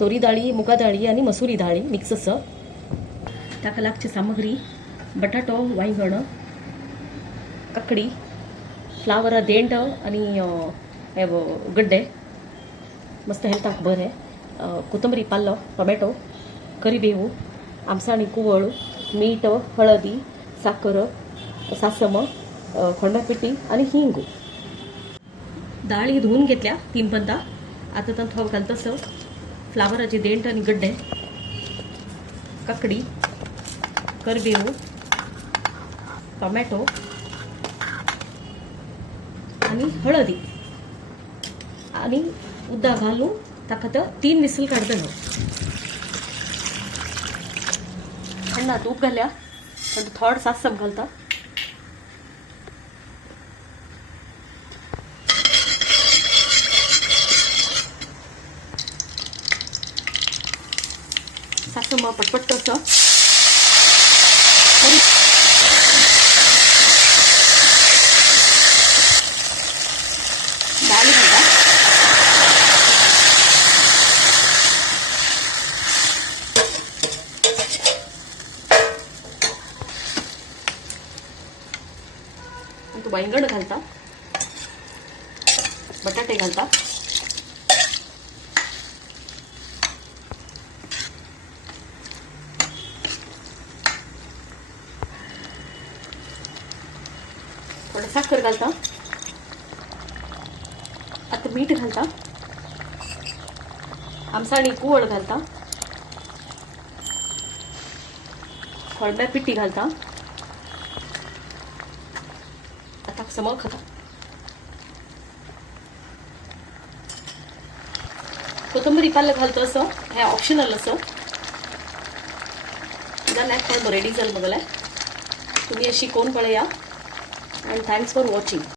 तोरी डाळी, मुगा डाळी आणि मसुरी डाळी मिक्स असं. ताका लागची सामग्री बटाटो, वांयगण, काकडी, फ्लावर देंट आणि हे गड्डे मस्त हेल्थाक बरें. कोथंबरी पाल्लो, टोमॅटो, करिबेवू, आमसाणी कुवळ, मीठ, हळदी, साखर, सासम, खोंडापिट्टी आणि हिंगू. डाळी धुवून घेतल्या 3 पंता. आता तर थोडं घालतसं फ्लावराचे देंट आणि गड्डे, काकडी, करबेवू, टोमॅटो आणि हळदी आणि उद्दा घालून ताका 3 विसल काढतलो. थंड तूप घाल्या पण थोडं सासम घालता. सासम पटपट असं डाळ घालता. तू वांयगण घालता, बटाटे घालता, थोडं साखर घालता. आता मीठ घालता, आमसाणी कुवळ घालता, खोंडा पिट्टी घालता. आता समळ खाता. कोथंबरी पाल्लं घालतो असं, हे ऑप्शनल असं. जाल्यार रेडी जालें मगलें. तुम्ही अशी कोण पळया. And thanks for watching.